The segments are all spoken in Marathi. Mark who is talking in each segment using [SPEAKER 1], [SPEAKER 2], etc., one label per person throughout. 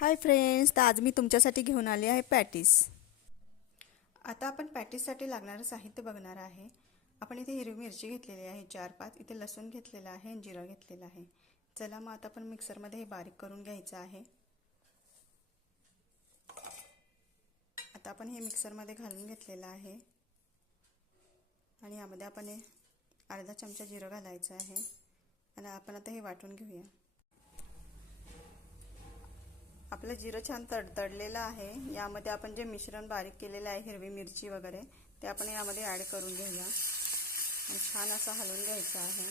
[SPEAKER 1] हाय फ्रेंड्स तर आज मी तुमच्यासाठी घेऊन आले आहे पॅटीस. आता आपण पॅटीससाठी लागणारं साहित्य बघणार आहे. आपण इथे हिरवी मिरची घेतलेली आहे चार पाच. इथे लसूण घेतलेलं आहे आणि जिरं घेतलेलं आहे. चला मग आता आपण मिक्सरमध्ये हे बारीक करून घ्यायचं आहे. आता आपण हे मिक्सरमध्ये घालून घेतलेलं आहे. आणि यामध्ये आपण हे अर्धा चमचा जिरं घालायचं आहे. आणि आपण आता हे वाटून घेऊया. आपलं जिरं छान तडतडलेलं आहे. यामध्ये आपण जे मिश्रण बारीक केलेलं आहे हिरवी मिरची वगैरे ते आपण यामध्ये ॲड करून घेऊया. आणि छान असं हलवून घ्यायचं आहे.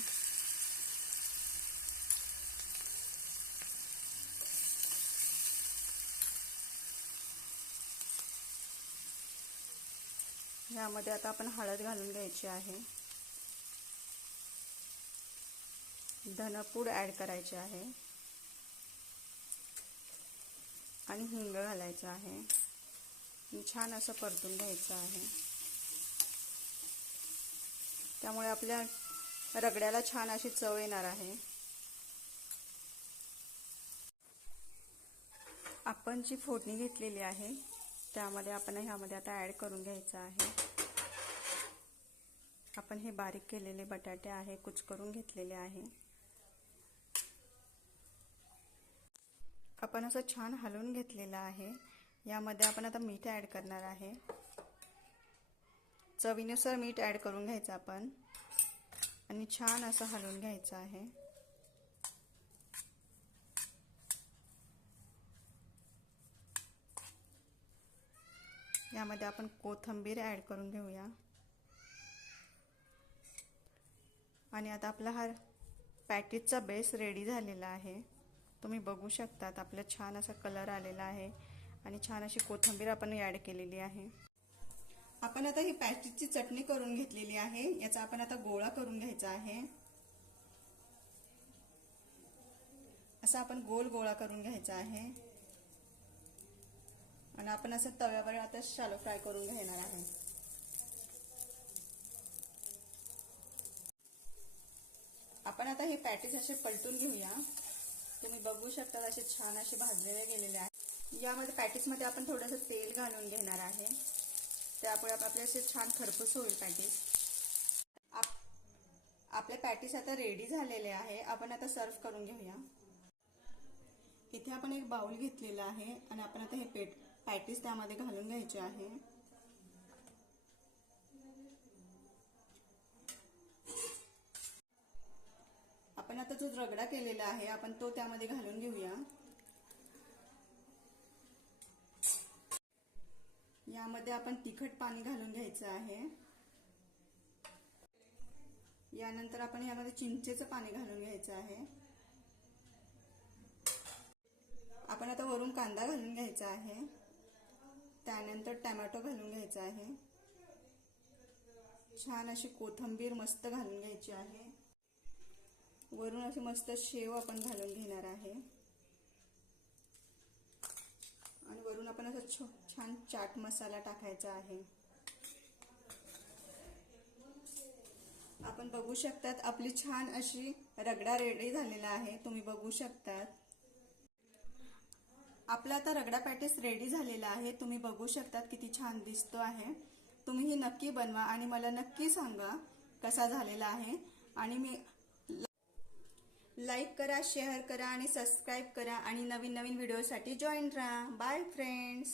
[SPEAKER 1] यामध्ये आता आपण हळद घालून घ्यायची आहे. धनपूड ॲड करायचे आहे. आणि हिंग घालायचं आहे. छान असं परतून घ्यायचं आहे. त्यामुळे आपल्या रगड्याला छान अशी चव येणार आहे. आपण जी फोडणी घेतलेली आहे त्यामध्ये आपण ह्यामध्ये आता ॲड करून घ्यायचं आहे. आपण हे बारीक केलेले बटाटे आहे कुच करून घेतलेले आहे. आपण असं छान हलवून घेतलेलं आहे. यामध्ये आपण आता मीठ ॲड करणार आहे. चवीनुसार मीठ ॲड करून घ्यायचं आपण. आणि छान असं हलवून घ्यायचं आहे. यामध्ये आपण कोथंबीर ॲड करून घेऊया. आणि आता आपला हा पॅकेजचा बेस रेडी झालेला आहे. तुम्ही बघू शकतात आपला छान असा कलर आलेला आहे आणि छान अशी कोथिंबीर आपण ॲड केलेली आहे. आपण आता ही पॅटीची चटणी करून घेतलेली आहे. याचा आपण आता गोळा करून घ्यायचा आहे. असा आपण गोल गोळा करून घ्यायचा आहे. आणि आपण असं तव्यावर आता शालो फ्राय करून घेणार आहे. आपण आता हे पॅटीस असे पलटून घेऊया. तुम्ही बघू शकता असे छान असे भाजलेले गेलेले आहेत यामध्ये पॅटीसमध्ये आपण थोडंसं तेल घालून घेणार आहे. त्यामुळे आपले असे छान खरपूस होईल पॅटीस. आप आपले पॅटीस आता रेडी झालेले आहे. आपण आता सर्व करून घेऊया. इथे आपण एक बाउल घेतलेला आहे आणि आपण आता हे पेट पॅटीस त्यामध्ये घालून घ्यायचे आहे. आपण आता जो रगडा केलेला आहे आपण तो त्यामध्ये घालून घेऊया. यामध्ये आपण तिखट पाणी घालून घ्यायचं आहे. यानंतर आपण यामध्ये चिंचेचं पाणी घालून घ्यायचं आहे. आपण आता वरून कांदा घालून घ्यायचा आहे. त्यानंतर टमॅटो घालून घ्यायचा आहे. छान अशी कोथंबीर मस्त घालून घ्यायची आहे. वरून अशी मस्त शेव आपण घालून घेणार आहे. आणि वरून आपण असं छान चाट मसाला टाकायचा आहे. आपण बघू शकतात आपली छान अशी रगडा रेडी झालेला आहे. तुम्ही बघू शकतात. आपला आता रगडा पॅटीस रेडी झालेला आहे. तुम्ही बघू शकतात किती छान दिसतो आहे. तुम्ही ही नक्की बनवा आणि मला नक्की सांगा कसा झालेला आहे. आणि मी लाईक करा शेअर करा आणि सबस्क्राईब करा आणि नवीन नवीन व्हिडिओसाठी जॉईन राहा. Bye friends.